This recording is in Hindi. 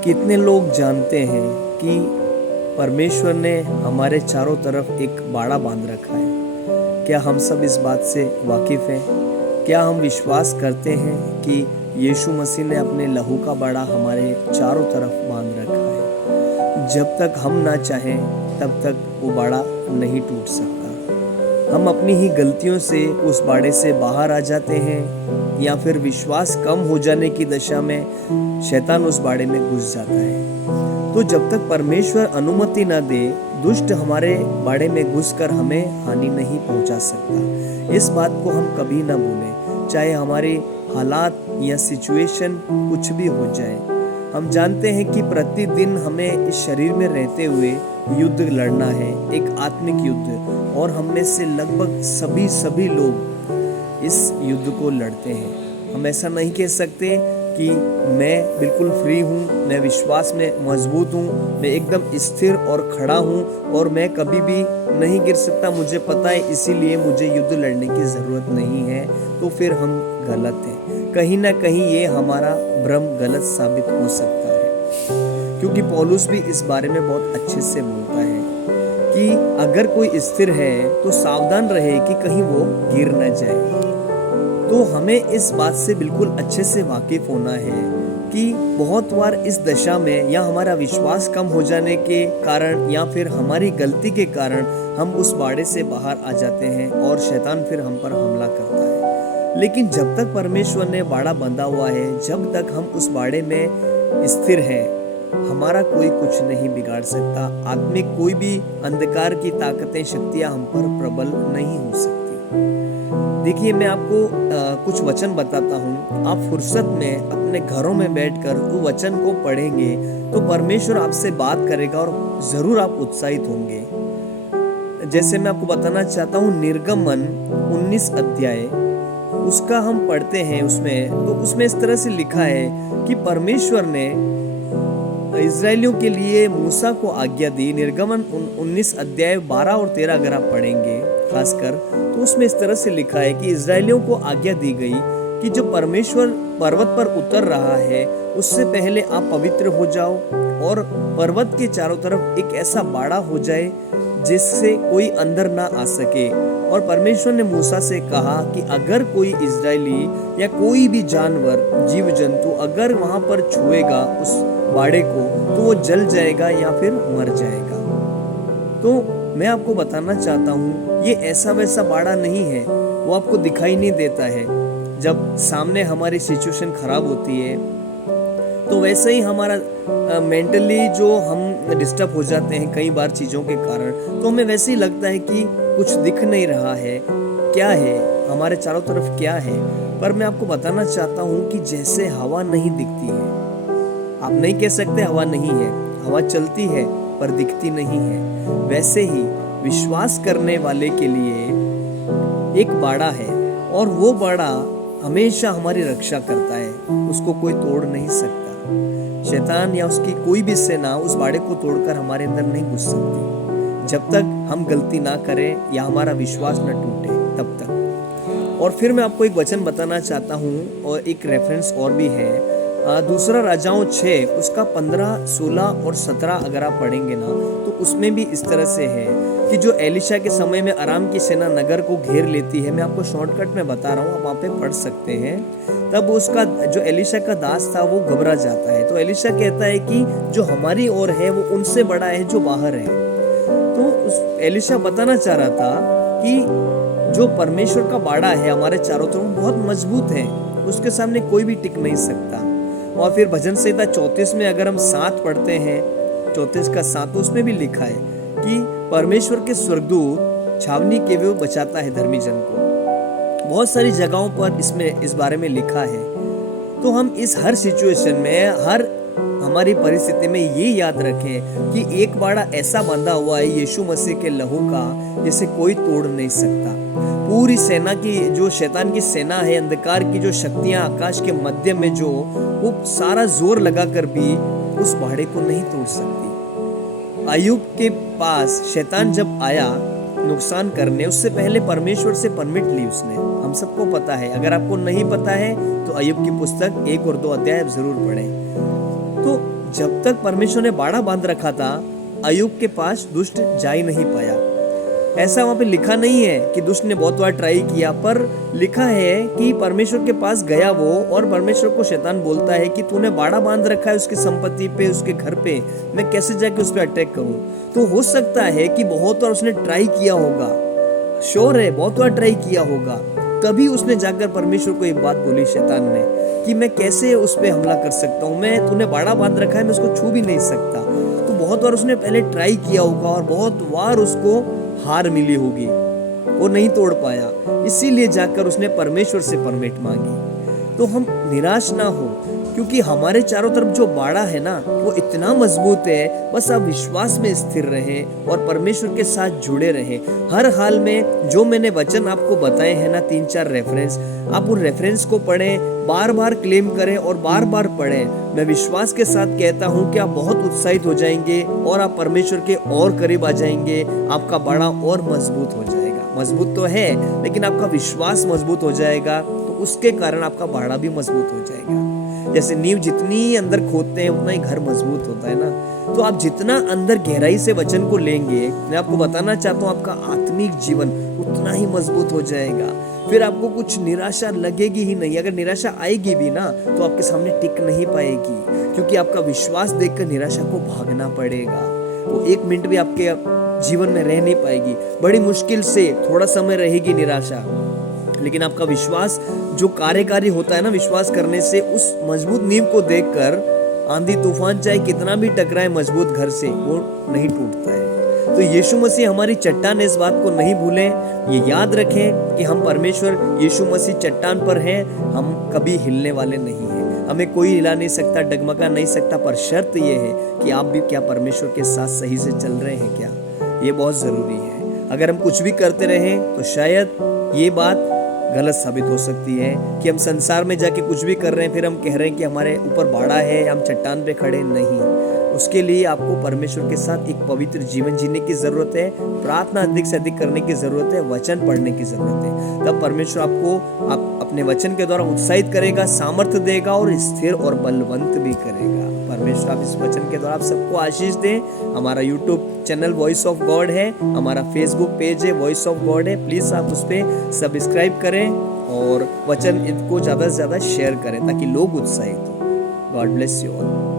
कितने लोग जानते हैं कि परमेश्वर ने हमारे चारों तरफ एक बाड़ा बांध रखा है। क्या हम सब इस बात से वाकिफ़ हैं? क्या हम विश्वास करते हैं कि यीशु मसीह ने अपने लहू का बाड़ा हमारे चारों तरफ बांध रखा है? जब तक हम ना चाहें तब तक वो बाड़ा नहीं टूट सकता। हम अपनी ही गलतियों से उस बाड़े से बाहर आ जाते हैं या फिर विश्वास कम हो जाने की दशा में शैतान उस बाड़े में घुस जाता है। तो जब तक परमेश्वर अनुमति न दे, दुष्ट हमारे बाड़े में घुसकर हमें हानि नहीं पहुंचा सकता। इस बात को हम कभी ना भूलें, चाहे हमारे हालात या सिचुएशन कुछ भी हो जाए। हम जानते हैं कि प्रतिदिन हमें इस शरीर में रहते हुए युद्ध लड़ना है, एक आत्मिक युद्ध, और हम में से लगभग सभी लोग इस युद्ध को लड़ते हैं। हम ऐसा नहीं कह सकते कि मैं बिल्कुल फ्री हूँ, मैं विश्वास में मजबूत हूँ, मैं एकदम स्थिर और खड़ा हूँ और मैं कभी भी नहीं गिर सकता, मुझे पता है इसीलिए मुझे युद्ध लड़ने की ज़रूरत नहीं है। तो फिर हम गलत हैं। कहीं ना कहीं ये हमारा भ्रम गलत साबित हो सकता है, क्योंकि पौलुस भी इस बारे में बहुत अच्छे से बोलता है कि अगर कोई स्थिर है तो सावधान रहे कि कहीं वो गिर न जाए। तो हमें इस बात से बिल्कुल अच्छे से वाकिफ होना है कि बहुत बार इस दशा में या हमारा विश्वास कम हो जाने के कारण या फिर हमारी गलती के कारण हम उस बाड़े से बाहर आ जाते हैं और शैतान फिर हम पर हमला करता है। लेकिन जब तक परमेश्वर ने बाड़ा बंधा हुआ है, जब तक हम उस बाड़े में स्थिर हैं, हमारा कोई कुछ नहीं बिगाड़ सकता। आत्मिक कोई भी अंधकार की ताकतें, शक्तियां हम पर प्रबल नहीं हो सकती। देखिए, मैं आपको कुछ वचन बताता हूँ। आप फुर्सत में अपने घरों में बैठकर वो वचन को पढ़ेंगे तो परमेश्वर आपसे बात करेगा और जरूर आप उत्साहित होंगे। जैसे मैं आपको बताना चाहता हूँ, निर्गमन 19 अध्याय उसका हम पढ़ते हैं। उसमें इस तरह से लिखा है कि परमेश्वर ने इजरायलियों के लिए मूसा को आज्ञा दी। निर्गमन 19 अध्याय 12 और 13 अगर आप पढ़ेंगे खासकर, तो उसमें इस तरह से लिखा है कि इजरायलियों को आज्ञा दी गई कि जब परमेश्वर पर्वत पर उतर रहा है उससे पहले आप पवित्र हो जाओ और पर्वत के चारों तरफ एक ऐसा बाड़ा हो जाए जिससे कोई अंदर ना आ सके। और परमेश्वर ने मूसा से कहा कि अगर कोई इजरायली या कोई भी जानवर, जीव जंतु अगर वहां पर छुएगा उस बाड़े को तो वो जल जाएगा या फिर मर जाएगा। तो मैं आपको बताना चाहता हूँ, ये ऐसा वैसा बाड़ा नहीं है, वो आपको दिखाई नहीं देता है। जब सामने हमारी सिचुएशन खराब होती है तो वैसे ही हमारा मेंटली जो हम डिस्टर्ब हो जाते हैं कई बार चीज़ों के कारण, तो हमें वैसे ही लगता है कि कुछ दिख नहीं रहा है, क्या है हमारे चारों तरफ, क्या है। पर मैं आपको बताना चाहता हूँ कि जैसे हवा नहीं दिखती है, आप नहीं कह सकते हवा नहीं है, हवा चलती है पर दिखती नहीं है, वैसे ही विश्वास करने वाले के लिए एक बाड़ा है और वो बाड़ा हमेशा हमारी रक्षा करता है, उसको कोई तोड़ नहीं सकता। शैतान या उसकी कोई भी सेना उस बाड़े को तोड़कर हमारे अंदर नहीं घुस सकती, जब तक हम गलती ना करें या हमारा विश्वास न टूटे तब तक। और फिर मैं आपको एक वचन बताना चाहता हूँ और एक रेफरेंस और भी है। दूसरा राजाओं 6 उसका 15, 16 और 17 अगर आप पढ़ेंगे ना तो उसमें भी इस तरह से है कि जो एलिशा के समय में अराम की सेना नगर को घेर लेती है। मैं आपको शॉर्टकट में बता रहा हूँ, आप वहाँ पे पढ़ सकते हैं। तब उसका जो एलिशा का दास था वो घबरा जाता है, तो एलिशा कहता है कि जो हमारी ओर है वो उनसे बड़ा है जो बाहर है। तो उस एलिशा बताना चाह रहा था कि जो परमेश्वर का बाड़ा है हमारे चारों तरफ बहुत मजबूत है, उसके सामने कोई भी टिक नहीं सकता। और फिर भजन संहिता 34 में अगर हम 7 पढ़ते हैं, 34 का 7, तो उसमें भी लिखा है कि परमेश्वर के स्वर्गदूत छावनी के हुए बचाता है धर्मी जन को। बहुत सारी जगहों पर इसमें इस बारे में लिखा है। तो हम इस हर सिचुएशन में, हर हमारी परिस्थिति में ये याद रखें कि एक बाड़ा ऐसा बंधा हुआ है यीशु मसीह के लहू का, जिसे कोई तोड़ नहीं सकता। पूरी सेना की, जो शैतान की सेना है, अंधकार की जो शक्तियां आकाश के मध्य में, जो वो सारा जोर लगाकर भी उस बाड़े को नहीं तोड़ सकती। अय्यूब के पास शैतान जब आया नुकसान करने, उससे पहले परमेश्वर से परमिट ली उसने, हम सबको पता है। अगर आपको नहीं पता है तो अय्यूब की पुस्तक 1 और 2 अध्याय जरूर पढ़ें। तो जब तक परमेश्वर ने बाड़ा बांध रखा था, अय्यूब के पास दुष्ट जा ही नहीं पाया। ऐसा वहां पे लिखा नहीं है कि दुष्ट ने बहुत बार ट्राई किया, पर लिखा है कि परमेश्वर के पास गया वो, और परमेश्वर को शैतान बोलता है कि तूने बाड़ा बांध रखा है उसकी संपत्ति पे, उसके घर पे, मैं कैसे जाके उस पर अटैक करूं। तो हो सकता है कि बहुत बार उसने ट्राई किया होगा, श्योर है बहुत बार ट्राई किया होगा, तभी उसने जाकर परमेश्वर को एक बात बोली शैतान ने कि मैं कैसे उस पर हमला कर सकता हूँ, मैं तूने बाड़ा बांध रखा है, मैं उसको छू भी नहीं सकता। तो बहुत बार उसने पहले ट्राई किया होगा और बहुत बार उसको हार मिली होगी, वो नहीं तोड़ पाया, इसीलिए जाकर उसने परमेश्वर से परमिट मांगी। तो हम निराश ना हो, क्योंकि हमारे चारों तरफ जो बाड़ा है ना वो इतना मजबूत है। बस आप विश्वास में स्थिर रहें और परमेश्वर के साथ जुड़े रहें हर हाल में। जो मैंने वचन आपको बताए हैं ना, 3-4 रेफरेंस, आप उन रेफरेंस को पढ़ें, बार बार क्लेम करें और बार बार पढ़ें। मैं विश्वास के साथ कहता हूं कि आप बहुत उत्साहित हो जाएंगे और आप परमेश्वर के और करीब आ जाएंगे। आपका बाड़ा और मजबूत हो जाएगा। मजबूत तो है, लेकिन आपका विश्वास मजबूत हो जाएगा, तो उसके कारण आपका बाड़ा भी मजबूत हो जाएगा। जैसे नींव जितनी अंदर खोदते हैं उतना ही घर मजबूत होता है ना। तो आप जितना अंदर गहराई से वचन को लेंगे, मैं आपको बताना चाहता हूँ, आपका आत्मिक जीवन उतना ही मजबूत हो जाएगा। फिर आपको कुछ निराशा लगेगी ही नहीं। अगर निराशा आएगी भी ना तो आपके सामने टिक नहीं पाएगी, क्योंकि आपका विश्वास देखकर निराशा को भागना पड़ेगा। वो 1 मिनट भी आपके जीवन में रह नहीं पाएगी। बड़ी मुश्किल से थोड़ा समय रहेगी निराशा, लेकिन आपका विश्वास जो कार्यकारी होता है ना, विश्वास करने से उस मजबूत नींव को देखकर आंधी तूफान चाहे कितना भी टकराए मजबूत घर से, वो नहीं टूटता है। तो यीशु मसीह हमारी चट्टान है, इस बात को नहीं भूलें। ये याद रखें कि हम परमेश्वर यीशु मसीह चट्टान पर हैं, हम कभी हिलने वाले नहीं हैं। हमें कोई हिला नहीं सकता, डगमगा नहीं सकता, पर शर्त ये है कि आप भी क्या परमेश्वर के साथ सही से चल रहे हैं क्या, ये बहुत जरूरी है। अगर हम कुछ भी करते रहें तो शायद ये बात गलत साबित हो सकती है कि हम संसार में जाके कुछ भी कर रहे हैं, फिर हम कह रहे हैं कि हमारे ऊपर बाड़ा है, हम चट्टान पे खड़े नहीं। उसके लिए आपको परमेश्वर के साथ एक पवित्र जीवन जीने की जरूरत है, प्रार्थना अधिक से अधिक करने की जरूरत है, वचन पढ़ने की जरूरत है। तब परमेश्वर आपको अपने वचन के द्वारा उत्साहित करेगा, सामर्थ्य देगा और स्थिर और बलवंत भी करेगा। परमेश्वर आप इस वचन के द्वारा आप सबको आशीष दें। हमारा YouTube channel voice of God है, हमारा फेसबुक पेज है वॉइस ऑफ गॉड है, प्लीज आप उस पर सब्सक्राइब करें और वचन को ज्यादा से ज्यादा शेयर करें ताकि लोग उत्साहित हो। God bless you all.